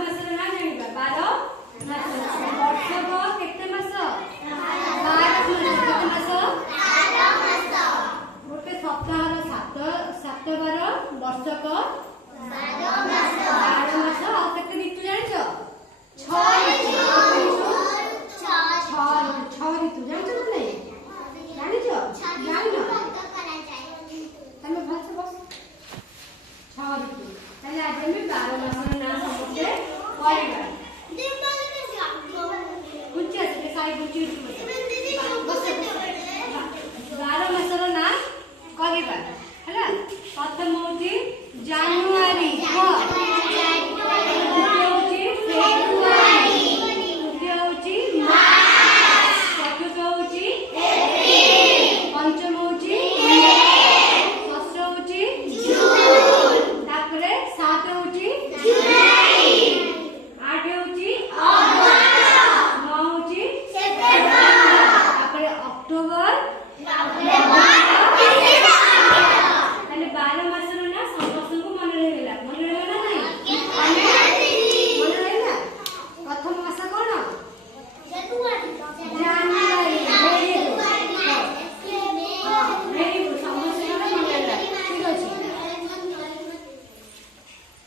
ମାସର ନାଁ ଜାଣିବା 12 ମାସ ବର୍ଷକ କେତେ ମାସ 12 ମାସ କେତେ ମାସ 12 ମାସ ଗୋଟେ ସପ୍ତାହର 7 ବାର ବର୍ଷକ 12 ମାସ ଆଉ କେତେ ଋତୁ ଜାଣିଛ 6 ଋତୁ 6 ଋତୁ ଜାଣିଛ ନା ନାହିଁ ଜାଣିଛ ଜାଣିନ ତମେ ଭଲସେ ବସ 6 ଋତୁ ତାହେଲେ ଆଜି ଆମେ 12 ମାସର ନାଁ ସମସ୍ତେ କହିବା ବୁଝିଛ ସେ ସାଇ ବୁଝି